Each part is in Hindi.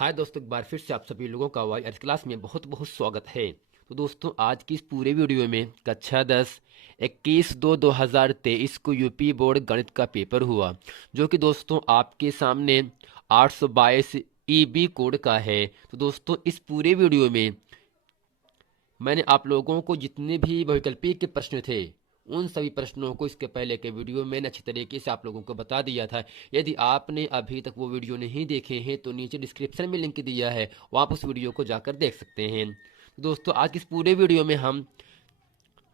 हाय दोस्तों, एक बार फिर से आप सभी लोगों का वाई अर्थ क्लास में बहुत बहुत स्वागत है। तो दोस्तों, आज की इस पूरे वीडियो में कक्षा 10 21/2/2023 को यूपी बोर्ड गणित का पेपर हुआ, जो कि दोस्तों आपके सामने 822 ईबी कोड का है। तो दोस्तों, इस पूरे वीडियो में मैंने आप लोगों को जितने भी वैकल्पिक के प्रश्न थे उन सभी प्रश्नों को इसके पहले के वीडियो में अच्छी तरीके से आप लोगों को बता दिया था। यदि आपने अभी तक वो वीडियो नहीं देखे हैं तो नीचे डिस्क्रिप्शन में लिंक दिया है, वहाँ आप उस वीडियो को जाकर देख सकते हैं। दोस्तों, आज की इस पूरे वीडियो में हम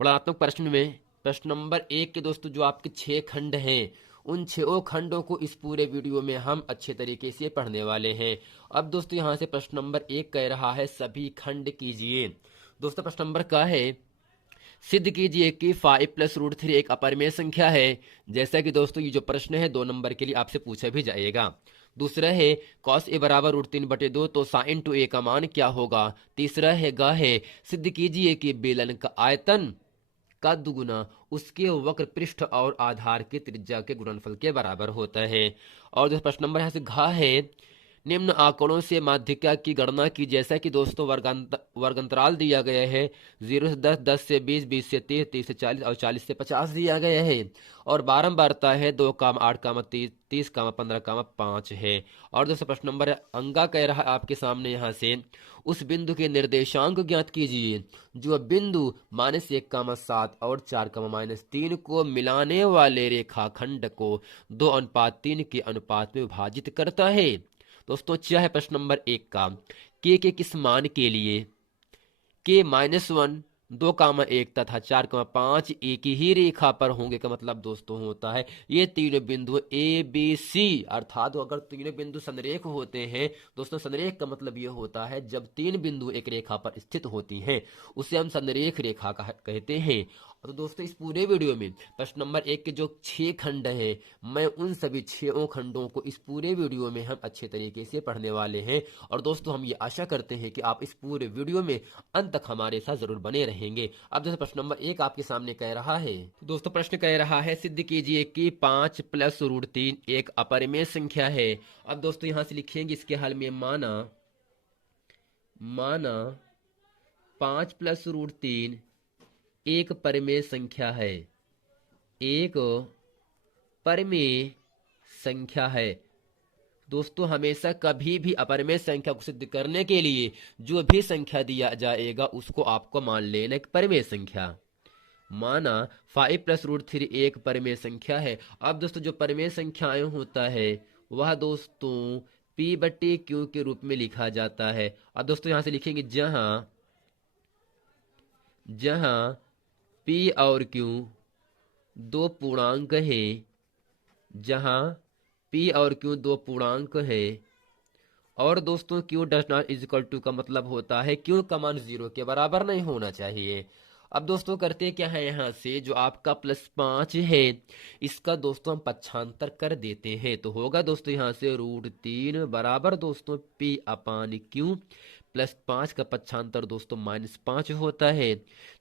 वर्णनात्मक प्रश्न में प्रश्न नंबर 1 के दोस्तों जो आपके 6 खंड हैं, उन 6 खंडों को इस पूरे वीडियो में हम अच्छे तरीके से पढ़ने वाले हैं। अब दोस्तों, यहाँ से प्रश्न नंबर 1 कह रहा है सभी खंड कीजिए। दोस्तों, प्रश्न नंबर का है सिद्ध कीजिए कि 5+√3 एक अपरिमेय संख्या है। जैसा कि दोस्तों ये जो प्रश्न है 2 नंबर के लिए आपसे पूछा भी जाएगा। दूसरा है cos a बराबर √3/2, तो sin 2a का मान क्या होगा। तीसरा है ग है सिद्ध कीजिए कि बेलन का आयतन का दुगुना उसके वक्र पृष्ठ और आधार की त्रिज्या के गुणनफल के बराबर होता है। और जो प्रश्न नंबर यहाँ से घ है निम्न आंकड़ों से माध्यिका की गणना की। जैसा कि दोस्तों वर्गांतराल दिया गया है 0 से 10, 10 से 20, 20 से 30, 30 से 40 और 40 से 50 दिया गया है। और बारंबारता है 2, 8, 30, 30, 15, 5 है। और दोस्तों प्रश्न नंबर अंगा कह रहा है आपके सामने यहाँ से उस बिंदु के निर्देशांक ज्ञात कीजिए जो बिंदु -1, 7 और 4, -3 को मिलाने वाले रेखाखंड को 2:3 के अनुपात में विभाजित करता है। दोस्तों, क्या है प्रश्न नंबर 1 का के किस मान के लिए के -1, 2, 1 तथा 4, 5 एक ही रेखा पर होंगे का मतलब दोस्तों होता है ये तीनों बिंदु ए बी सी, अर्थात अगर तीनों बिंदु संरेख होते हैं दोस्तों, संरेख का मतलब ये होता है जब 3 बिंदु एक रेखा पर स्थित होती हैं उसे हम संरेख रेखा कहते हैं। तो दोस्तों, इस पूरे वीडियो में प्रश्न नंबर 1 के जो 6 खंड हैं, मैं उन सभी 6 खंडों को इस पूरे वीडियो में हम अच्छे तरीके से पढ़ने वाले हैं। और दोस्तों, हम ये आशा करते हैं कि आप इस पूरे वीडियो में अंत तक हमारे साथ जरूर बने रहेंगे। अब जैसे प्रश्न नंबर 1 आपके सामने कह रहा है, दोस्तों प्रश्न कह रहा है सिद्ध कीजिए कि 5+√3 एक अपरिमेय संख्या है। अब दोस्तों यहाँ से लिखेंगे इसके हल में माना माना 5+√3 एक परिमेय संख्या है, एक परिमेय संख्या है। दोस्तों, हमेशा कभी भी अपरिमेय संख्या को सिद्ध करने के लिए जो भी संख्या दिया जाएगा उसको आपको मान लेना एक परिमेय संख्या। माना 5+√3 एक परिमेय संख्या है। अब दोस्तों, जो परिमेय संख्याएं होता है वह दोस्तों P/Q के रूप में लिखा जाता है। अब दोस्तों यहाँ से लिखेंगे जहां जहां P और Q दो पूर्णांक है, जहां P और Q दो पूर्णांक है। और दोस्तों Q does not is equal to का मतलब होता है Q का मान 0 के बराबर नहीं होना चाहिए। अब दोस्तों करते क्या है, यहाँ से जो आपका +5 है इसका दोस्तों हम पक्षांतर कर देते हैं, तो होगा दोस्तों यहाँ से √3 बराबर दोस्तों P/Q +5 का पक्षांतर दोस्तों -5 होता है।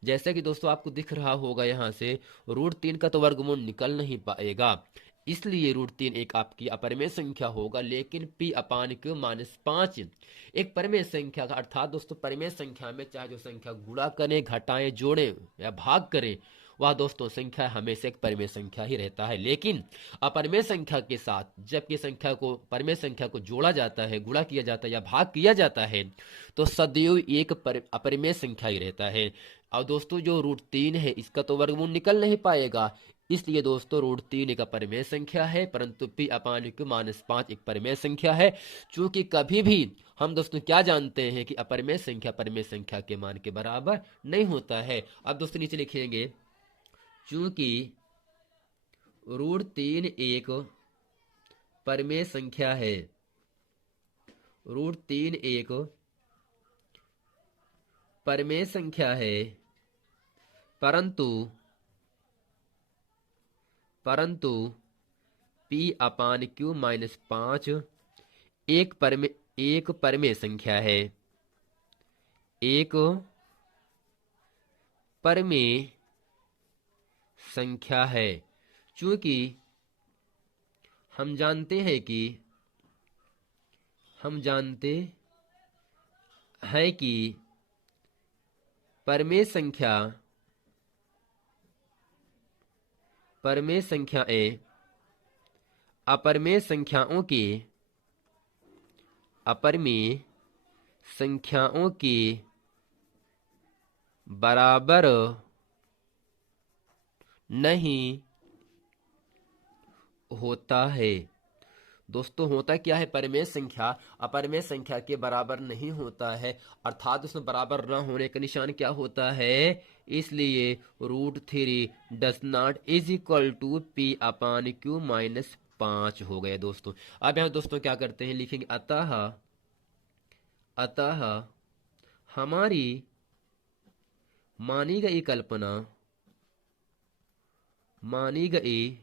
जैसा कि दोस्तों आपको दिख रहा होगा यहाँ से √3 का तो वर्गमूल निकल नहीं पाएगा, इसलिए √3 एक आपकी अपरिमेय संख्या होगा। लेकिन P/Q -5 एक परिमेय संख्या का अर्थात दोस्तों परिमेय संख्या में चाहे जो संख्या गुणा करें, घटाएं, जोड़ें या भाग करें वह दोस्तों संख्या हमेशा एक परिमेय संख्या ही रहता है। लेकिन अपरिमेय संख्या के साथ जबकि संख्या को परिमेय संख्या को जोड़ा जाता है, गुणा किया जाता है या भाग किया जाता है तो सदैव एक अपरिमेय संख्या ही रहता है। और दोस्तों जो √3 है इसका तो वर्गमूल निकल नहीं पाएगा, इसलिए दोस्तों √3 एक अपरिमेय संख्या है, परंतु P/Q -5 एक परिमेय संख्या है। चूंकि कभी भी हम दोस्तों क्या जानते हैं कि अपरिमेय संख्या परिमेय संख्या के मान के बराबर नहीं होता है। अब दोस्तों नीचे लिखेंगे चूंकि √3 एक परिमेय संख्या है, √3 एक परिमेय संख्या है, परंतु परंतु P/Q -5 एक परिमेय संख्या है, एक परिमेय संख्या है। चूंकि हम जानते हैं कि हम जानते हैं कि परमेय संख्याएं अपरमेय संख्याओं के बराबर नहीं होता है। दोस्तों होता क्या है, परमेय संख्या अपरमेय संख्या के बराबर नहीं होता है, अर्थात उसमें बराबर न होने का निशान क्या होता है, इसलिए √3 does not is equal to P upon Q minus 5 हो गया दोस्तों। अब यहाँ दोस्तों क्या करते हैं, लिखेंगे अतः हमारी मानी गई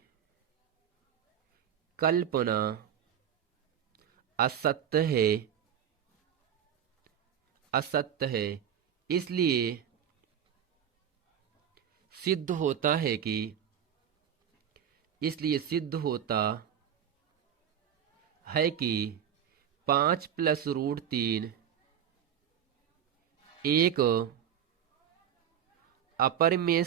कल्पना असत्य है, इसलिए सिद्ध होता है कि 5 प्लस √3 एक अपरमेय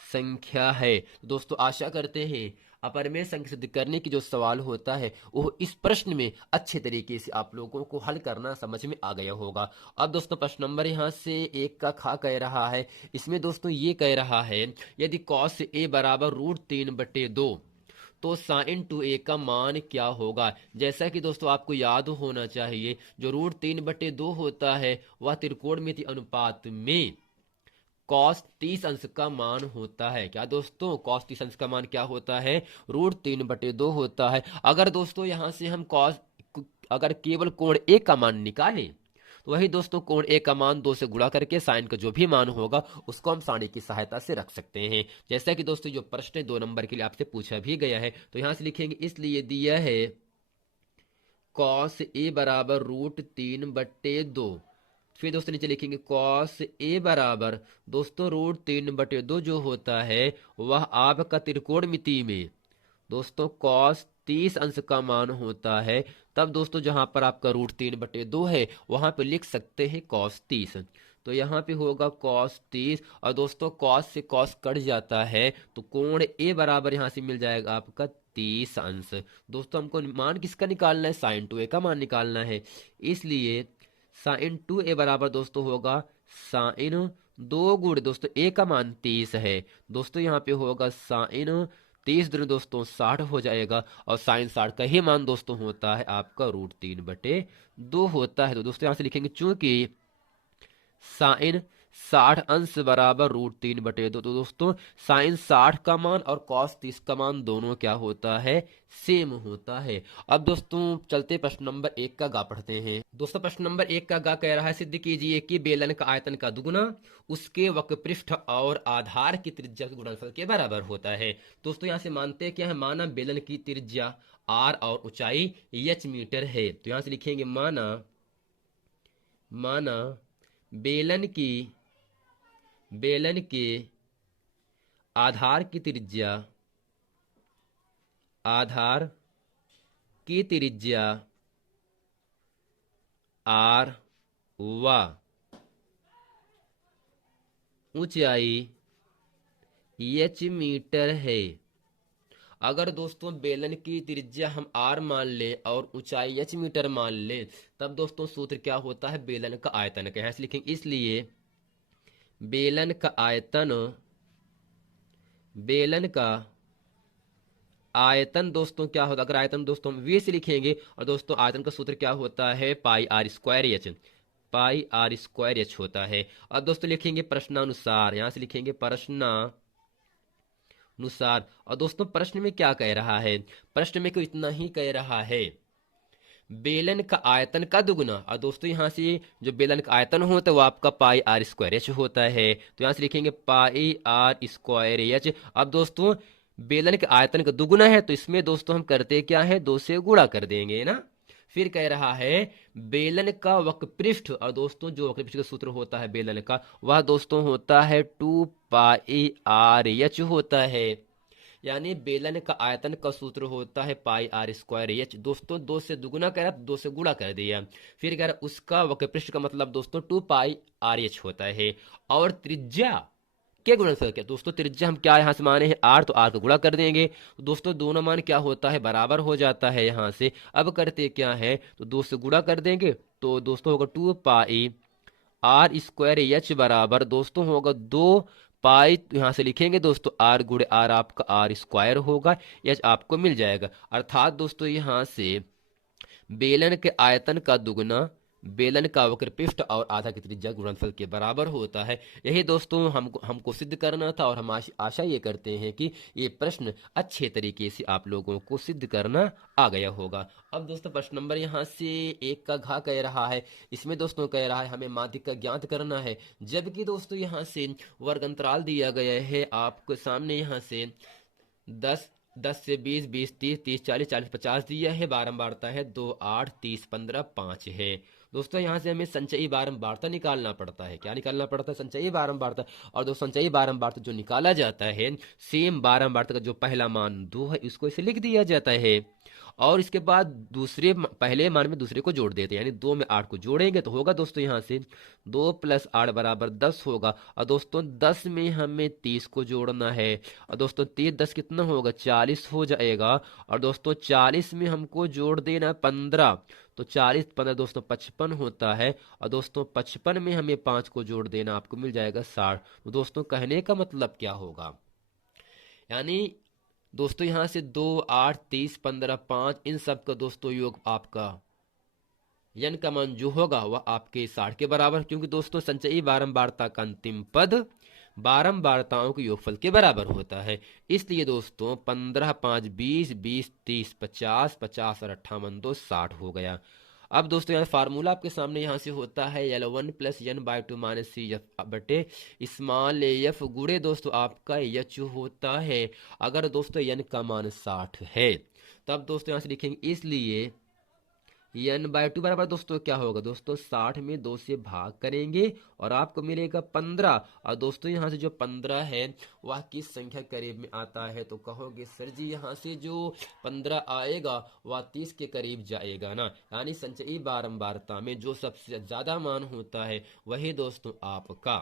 संख्या है। दोस्तों आशा करते हैं अपरमेय संख्या सिद्ध करने की जो सवाल होता है वो इस प्रश्न में अच्छे तरीके से आप लोगों को हल करना समझ में आ गया होगा। अब दोस्तों प्रश्न नंबर यहाँ से 1 का खा कह रहा है, इसमें दोस्तों ये कह रहा है यदि cos A बराबर √3/2 तो sin 2a का मान क्या होगा। जैसा कि दोस्तों आपको याद होना चाहिए जो √3/2 होता है वह त्रिकोणमिति अनुपात में cos 30 अंश का मान होता है। क्या दोस्तों, cos 30 अंश का मान क्या होता है, √3/2 होता है। अगर दोस्तों यहां से हम अगर केवल कोण A का मान निकालें तो वही दोस्तों कोण A का मान 2 से गुणा करके साइन का जो भी मान होगा उसको हम सारणी की सहायता से रख सकते हैं। जैसा कि दोस्तों जो प्रश्न 2 नंबर के लिए आपसे पूछा भी गया है, तो यहां से लिखेंगे इसलिए दिया है cos A बराबर √3/2, फिर दोस्तों नीचे लिखेंगे cos A बराबर दोस्तों √3/2 जो होता है वह आपका त्रिकोणमिति में दोस्तों cos 30 अंश का मान होता है। तब दोस्तों जहां पर आपका √3/2 है वहां पे लिख सकते हैं cos 30, तो यहाँ पे होगा cos 30 और दोस्तों cos से cos कट जाता है तो कोण A बराबर यहाँ से मिल जाएगा आपका 30 अंश। दोस्तों हमको मान किसका निकालना है, sin 2a का मान निकालना है, इसलिए sin 2a बराबर दोस्तों होगा sin 2 गुण दोस्तों a का मान 30 है, दोस्तों यहाँ पे होगा sin 30 दूनी दोस्तों 60 हो जाएगा और sin 60 का ही मान दोस्तों होता है आपका √3/2 होता है। तो दोस्तों यहाँ से लिखेंगे चूंकि sin 60 अंश बराबर √3/2, तो दोस्तों sin 60 का मान और cos 30 का मान दोनों क्या होता है, सेम होता है। अब दोस्तों चलते प्रश्न नंबर 1 का गा पढ़ते हैं। दोस्तों प्रश्न नंबर 1 का गा कह रहा है सिद्ध कीजिए कि बेलन का आयतन का दुगुना उसके वक्रपृष्ठ और आधार की त्रिज्या के गुणनफल के बराबर होता है। दोस्तों यहाँ से मानते हैं क्या है, माना बेलन की त्रिज्या r और ऊंचाई h मीटर है, तो यहाँ से लिखेंगे माना बेलन के आधार की त्रिज्या r व ऊंचाई h मीटर है। अगर दोस्तों बेलन की त्रिज्या हम r मान लें और ऊंचाई h मीटर मान लें तब दोस्तों सूत्र क्या होता है, बेलन का आयतन का, ऐसे लिखेंगे इसलिए बेलन का आयतन दोस्तों क्या होता है, अगर आयतन दोस्तों हम v से लिखेंगे और दोस्तों आयतन का सूत्र क्या होता है πr² होता है। अब दोस्तों लिखेंगे प्रश्नानुसार, यहां से लिखेंगे प्रश्नानुसार, और दोस्तों प्रश्न में क्या कह रहा है, प्रश्न में क्यों इतना ही कह रहा है, बेलन का आयतन का दुगुना, और दोस्तों यहाँ से जो बेलन का आयतन होता है वो आपका πr² होता है, तो यहाँ से लिखेंगे πr²। अब दोस्तों बेलन के आयतन का दुगुना है तो इसमें दोस्तों हम करते क्या है, 2 से गुणा कर देंगे ना। फिर कह रहा है बेलन का वक्रपृष्ठ, और दोस्तों जो वक्रपृष्ठ का सूत्र होता है बेलन का वह दोस्तों होता है 2πr/h होता है। यानी बेलन का आयतन का सूत्र होता है पाई आर स्क्वायर एच। दोस्तों 2 से दुगुना करा तो 2 से गुणा कर दिया, फिर कह रहा उसका वक्र पृष्ठ का मतलब दोस्तों 2 पाई आर एच होता है। और त्रिज्या के गुणनफल क्या दोस्तों, त्रिज्या हम क्या यहाँ से माने हैं आर, तो आर को गुणा कर देंगे तो दोस्तों दोनों मान क्या होता है बराबर हो जाता है। यहाँ से अब करते क्या है तो 2 से गुणा कर देंगे तो दोस्तों होगा 2 पाई आर स्क्वायर एच बराबर दोस्तों होगा 2 पाई, तो यहाँ से लिखेंगे दोस्तों आर गुणे आर आपका आर स्क्वायर होगा, एच आपको मिल जाएगा। अर्थात दोस्तों यहाँ से बेलन के आयतन का दुगुना बेलन का वक्र पृष्ठ और आधा की त्रिज्या गुणनफल के बराबर होता है। यही दोस्तों हमको सिद्ध करना था, और हम आशा ये करते हैं कि ये प्रश्न अच्छे तरीके से आप लोगों को सिद्ध करना आ गया होगा। अब दोस्तों प्रश्न नंबर यहाँ से 1 का घ कह रहा है, इसमें दोस्तों कह रहा है हमें माध्यक का ज्ञात करना है, जबकि दोस्तों यहाँ से वर्ग अंतराल दिया गया है आपके सामने। यहाँ से 10 10 से 20 20 30 30 40 40 50 दिया है, बारंबारता है 2 8 30 15 5 है। दोस्तों यहाँ से हमें संचयी बारंबारता निकालना पड़ता है। क्या निकालना पड़ता है? संचयी बारंबारता। और दोस्तों संचयी बारंबारता जो निकाला जाता है, सेम बारंबारता का जो पहला मान 2 है इसको इसे लिख दिया जाता है, और इसके बाद पहले मान में दूसरे को जोड़ देते हैं, यानी 2 में 8 को जोड़ेंगे तो होगा दोस्तों यहाँ से 2 + 8 बराबर 10 होगा। और दोस्तों 10 में हमें 30 को जोड़ना है, और दोस्तों 30 10 कितना होगा 40 हो जाएगा। और दोस्तों 40 में हमको जोड़ देना 15, तो 40 15 दोस्तों 55 होता है। और दोस्तों 55 में हमें 5 को जोड़ देना, आपको मिल जाएगा 60। तो दोस्तों कहने का मतलब क्या होगा, यानी दोस्तों यहाँ से 2 8 30 15 5 इन सब का दोस्तों योग आपका यन का मान जो होगा वह आपके 60 के बराबर, क्योंकि दोस्तों संचयी बारंबारता का अंतिम पद बारंबारताओं के योगफल के बराबर होता है। इसलिए दोस्तों 15 5 20 20 30 50 50 और 58 2 60 हो गया। अब दोस्तों यहाँ फार्मूला आपके सामने यहाँ से होता है L1 + n/2 - CF बटे स्मॉल एफ गुणे दोस्तों आपका एच होता है। अगर दोस्तों n का मान 60 है तब दोस्तों यहाँ से लिखेंगे, इसलिए n/2 बराबर दोस्तों क्या होगा दोस्तों 60 में 2 से भाग करेंगे और आपको मिलेगा 15। और दोस्तों यहाँ से जो 15 है वह किस संख्या के करीब में आता है, तो कहोगे सर जी यहाँ से जो 15 आएगा वह 30 के करीब जाएगा ना, यानी संचयी बारंबारता में जो सबसे ज्यादा मान होता है वही दोस्तों आपका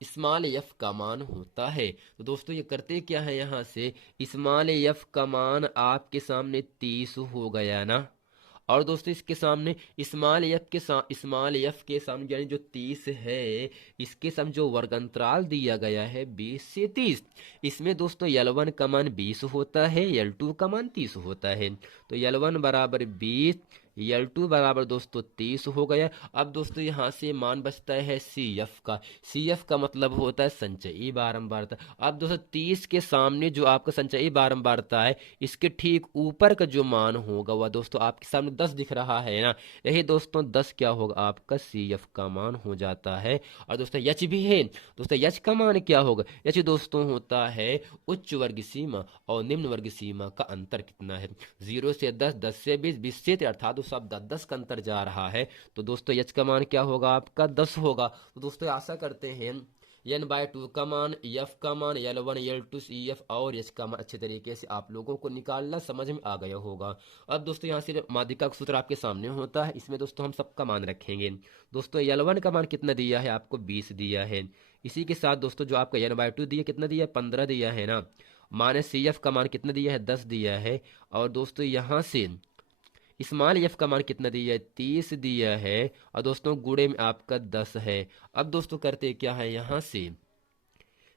स्मॉल एफ का मान होता है। तो दोस्तों ये करते क्या है, यहाँ से स्मॉल एफ का मान आपके सामने 30 हो गया ना, और दोस्तों इसके सामने स्मॉल एफ के सामने यानी जो 30 है इसके सामने जो वर्ग अंतराल दिया गया है 20 से 30, इसमें दोस्तों L1 का मान 20 होता है, L2 का मान 30 होता है। तो L1 बराबर 20, L2 बराबर दोस्तों 30 हो गया। अब दोस्तों यहाँ से मान बचता है CF का, CF का मतलब होता है संचयी बारंबारता। अब दोस्तों 30 के सामने जो आपका संचयी बारंबारता है इसके ठीक ऊपर का जो मान होगा वह दोस्तों आपके सामने 10 दिख रहा है ना, यही दोस्तों 10 क्या होगा आपका CF का मान हो जाता है। और दोस्तों H भी है, दोस्तों H का मान क्या होगा, H दोस्तों होता है उच्च वर्ग सीमा और निम्न वर्ग सीमा का अंतर कितना है, 0 से 10 10 से 20 20 से 30, अर्थात तो सब 10 का अंतर जा रहा है। तो दोस्तों H का मान क्या होगा आपका 10 होगा। तो दोस्तों आशा करते हैं n/2 का मान, f का मान, L1 L2 CF और h का मान अच्छे तरीके से आप लोगों को निकालना समझ में आ गया होगा। अब दोस्तों यहाँ से माध्यिका का सूत्र आपके सामने होता है, इसमें दोस्तों हम सबका मान रखेंगे। दोस्तों L1 का मान कितना दिया है आपको 20 दिया है, इसी के साथ दोस्तों जो आपका n/2 दिया कितना दिया है 15 दिया है ना, माने CF का मान कितना दिया है 10 दिया है। और दोस्तों यहाँ से स्मॉल एफ का मान कितना दिया है 30 दिया है, और दोस्तों गुणे में आपका 10 है। अब दोस्तों करते क्या है, यहाँ से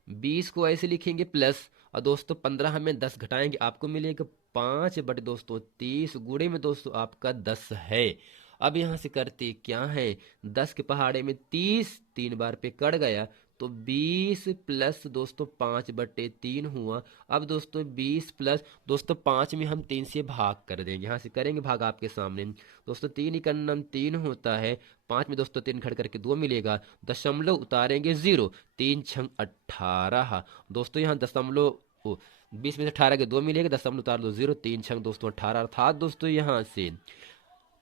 20 को ऐसे लिखेंगे प्लस, और दोस्तों 15 हमें 10 घटाएंगे आपको मिलेगा 5 बटे दोस्तों 30 गुणे में दोस्तों आपका 10 है। अब यहाँ से करते क्या है, 10 के पहाड़े में 30 3 बार पे कट गया तो 20 प्लस दोस्तों 5 बटे 3 हुआ। अब दोस्तों 20 प्लस दोस्तों 5 में हम 3 से भाग कर देंगे, यहाँ से करेंगे भाग आपके सामने दोस्तों 3 इकन्नम 3 होता है, 5 में दोस्तों 3 घट करके 2 मिलेगा, दशमलव उतारेंगे 0, 3 छंग 18 दोस्तों यहाँ दशमलव 20 में से 18 के 2 मिलेगा, दशमलव उतार दो 0, 3 छंग दोस्तों 18, अर्थात दोस्तों यहाँ से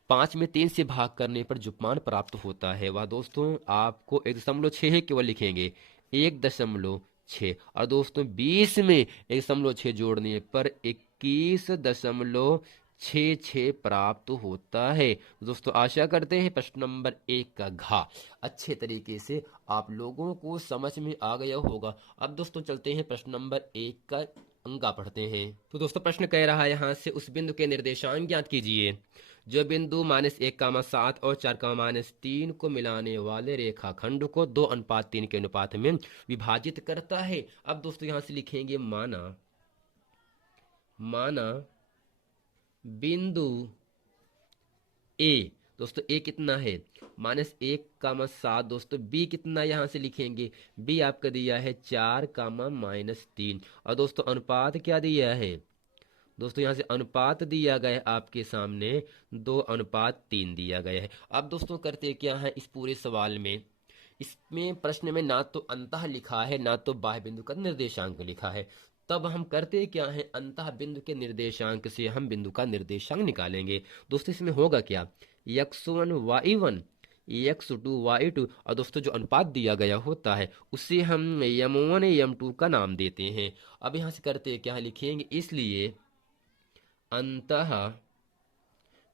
5 में 3 से भाग करने पर जो मान प्राप्त होता है वह दोस्तों आपको 1.6 केवल लिखेंगे, 1.6 6। और दोस्तों 20 में 1.6 जोड़ने पर 21.66 प्राप्त होता है। दोस्तों आशा करते हैं प्रश्न नंबर 1 का घ अच्छे तरीके से आप लोगों को समझ में आ गया होगा। अब दोस्तों चलते हैं प्रश्न नंबर 1 का अंका पढ़ते हैं। तो दोस्तों प्रश्न कह रहा है यहाँ से उस बिंदु के निर्देशांक ज्ञात कीजिए जो बिंदु -1, 7 और 4, -3 को मिलाने वाले रेखाखंड को 2:3 के अनुपात में विभाजित करता है। अब दोस्तों यहां से लिखेंगे माना बिंदु ए। दोस्तों ए कितना है -1, 7। दोस्तों बी कितना यहां से लिखेंगे, बी आपका दिया है 4, -3। और दोस्तों अनुपात क्या दिया है, दोस्तों यहां से अनुपात दिया गया है आपके सामने 2:3 दिया गया है। अब दोस्तों करते क्या है इस पूरे सवाल में, इसमें प्रश्न में ना तो अंतः लिखा है ना तो बाह्य बिंदु का निर्देशांक लिखा है। तब हम करते क्या है, अंतः बिंदु के निर्देशांक से हम बिंदु का निर्देशांक निकालेंगे। दोस्तों इसमें होगा क्या, x1 y1 x2 y2। और दोस्तों जो अनुपात दिया गया होता है उसे हम m1 m2 का नाम देते हैं। अब यहां से करते क्या है, लिखेंगे इसलिए अंतः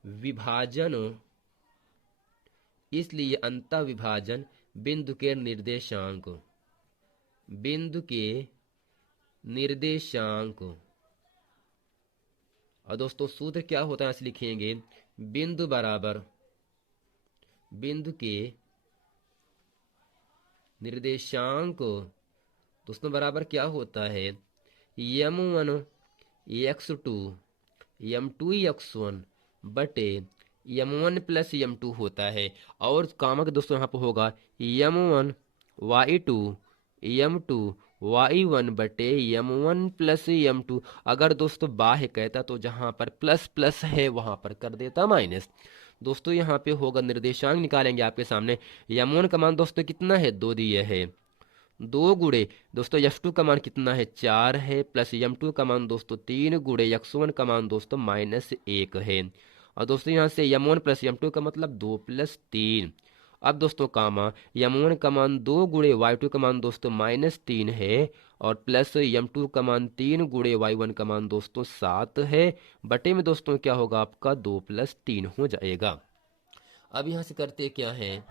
विभाजन बिंदु के निर्देशांक। और दोस्तों सूत्र क्या होता है, ऐसे लिखेंगे बिंदु के निर्देशांक दोस्तों बराबर क्या होता है, m1 x2 m2 x1 बटे m1 प्लस m2 होता है। और कामक दोस्तों यहाँ पर होगा m1 y2 m2 y1 बटे m1 प्लस m2। अगर दोस्तों बाह्य कहता तो जहां पर प्लस प्लस है वहां पर कर देता माइनस। दोस्तों यहाँ पे होगा निर्देशांक निकालेंगे आपके सामने। m1 का मान दोस्तों कितना है, 2 दिया है, 2 गुणे दोस्तों x2 का मान कितना है, 4 है, प्लस m2 का मान दोस्तों 3 गुणे x1 का मान दोस्तों -1 है। और दोस्तों यहाँ से m1 प्लस m2 का मतलब 2 + 3। अब दोस्तों कामा m1 का मान 2 गुणे y2 का मान दोस्तों -3 है, और प्लस m2 का मान 3 गुणे y1 का मान दोस्तों 7 है, बटे में दोस्तों क्या होगा आपका 2 + 3 हो जाएगा। अब यहाँ से करते क्या है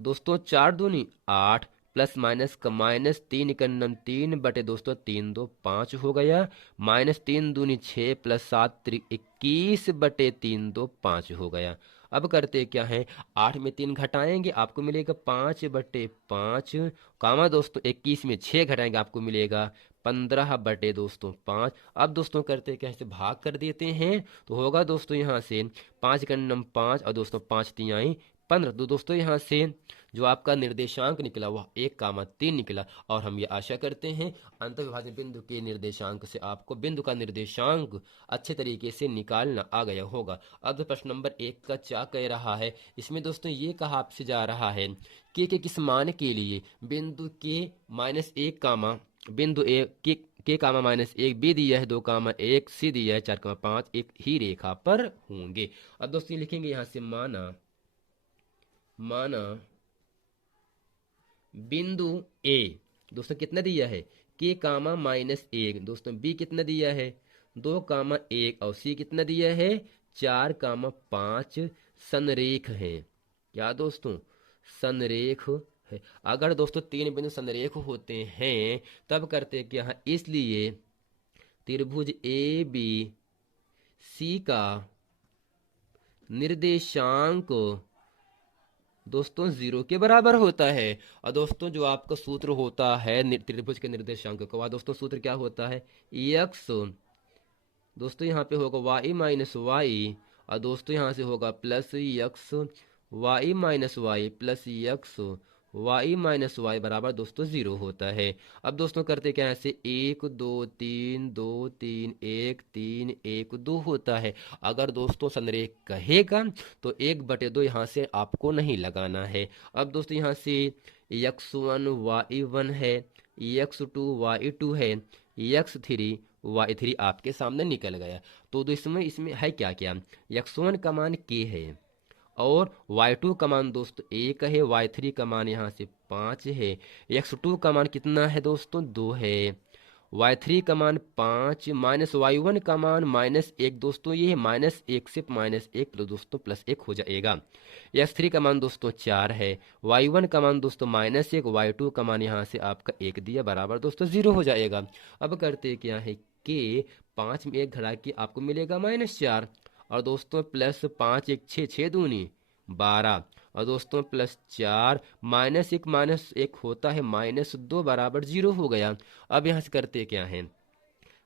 दोस्तों, 4 दूनी 8 प्लस माइनस का -3 का 3 बटे दोस्तों 3 2 5 हो गया, -3 दूनी 6 प्लस 7 3 21 बटे 3 2 5 हो गया। अब करते क्या है, 8 में 3 घटाएंगे आपको मिलेगा 5 बटे 5, कामा दोस्तों 21 में 6 घटाएंगे आपको मिलेगा 15 बटे दोस्तों 5। अब दोस्तों करते कैसे, भाग कर देते हैं तो होगा दोस्तों यहाँ से 5 का 5 और दोस्तों 5 3 15। तो दोस्तों यहाँ से जो आपका निर्देशांक निकला वह 1, 3 निकला। और हम ये आशा करते हैं अंतःविभाजन बिंदु के निर्देशांक से आपको बिंदु का निर्देशांक अच्छे तरीके से निकालना आ गया होगा। अब प्रश्न नंबर 1 का क्या कह रहा है, इसमें दोस्तों ये कहा आपसे जा रहा है कि किस मान के लिए बिंदु के -1 कामा बिंदु ए के कामा -1 बी दिया है 2, 1 सी दिया है 4, 5 एक ही रेखा पर होंगे। अब दोस्तों लिखेंगे यहाँ से माना बिंदु ए दोस्तों कितना दिया है, के कामा -1 दोस्तों बी कितना दिया है 2, 1 और सी कितना दिया है 4, 5 संरेख है। क्या दोस्तों, संरेख है। अगर दोस्तों 3 बिंदु संरेख होते हैं तब करते क्या है, इसलिए त्रिभुज ए बी सी का निर्देशांक दोस्तों 0 के बराबर होता है। और दोस्तों जो आपका सूत्र होता है त्रिभुज के निर्देशांक का, वह दोस्तों सूत्र क्या होता है, x दोस्तों यहाँ पे होगा y - y, और दोस्तों यहाँ से होगा plus x y - y plus x y - y बराबर दोस्तों 0 होता है। अब दोस्तों करते क्या है, ऐसे 1 2 3 2 3 1 3 1 2 होता है। अगर दोस्तों संरेख कहेगा तो 1/2 यहाँ से आपको नहीं लगाना है। अब दोस्तों यहाँ से x1 y1 है, x2 y2 है, x3 y3 आपके सामने निकल गया। तो इसमें है क्या क्या, x1 का मान k है और y2 का मान दोस्तों 1 है, y3 का मान यहाँ से 5 है, x2 का मान कितना है दोस्तों 2 है, y3 का मान 5 माइनस y1 का मान -1 दोस्तों, ये है -1 से -1 तो दोस्तों +1 हो जाएगा। x3 का मान दोस्तों 4 है, y1 का मान दोस्तों -1, y2 का मान यहाँ से आपका 1 दिया बराबर दोस्तों 0 हो जाएगा। अब करते क्या है कि 5 में 1 घटा के आपको मिलेगा -4, और दोस्तों +5 1 6 6 दूनी 12, और दोस्तों +4 -1 होता है -2 बराबर 0 हो गया। अब यहाँ से करते क्या है,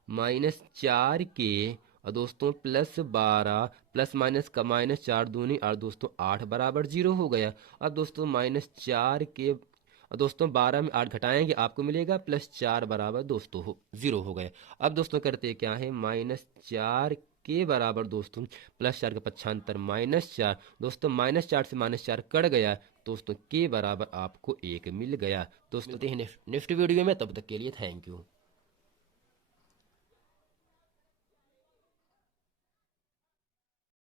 -4 के और दोस्तों +12 प्लस माइनस का -4 दूनी और दोस्तों 8 बराबर 0 हो गया। अब दोस्तों -4 के और दोस्तों 12 में 8 घटाएंगे आपको मिलेगा +4 बराबर दोस्तों 0 हो गया। अब दोस्तों करते क्या है, -4 के बराबर दोस्तों +4 का पक्षांतर -4, दोस्तों -4 से -4 कट गया दोस्तों, के बराबर आपको 1 मिल गया। दोस्तों मिलते हैं नेक्स्ट वीडियो में, तब तक के लिए थैंक यू।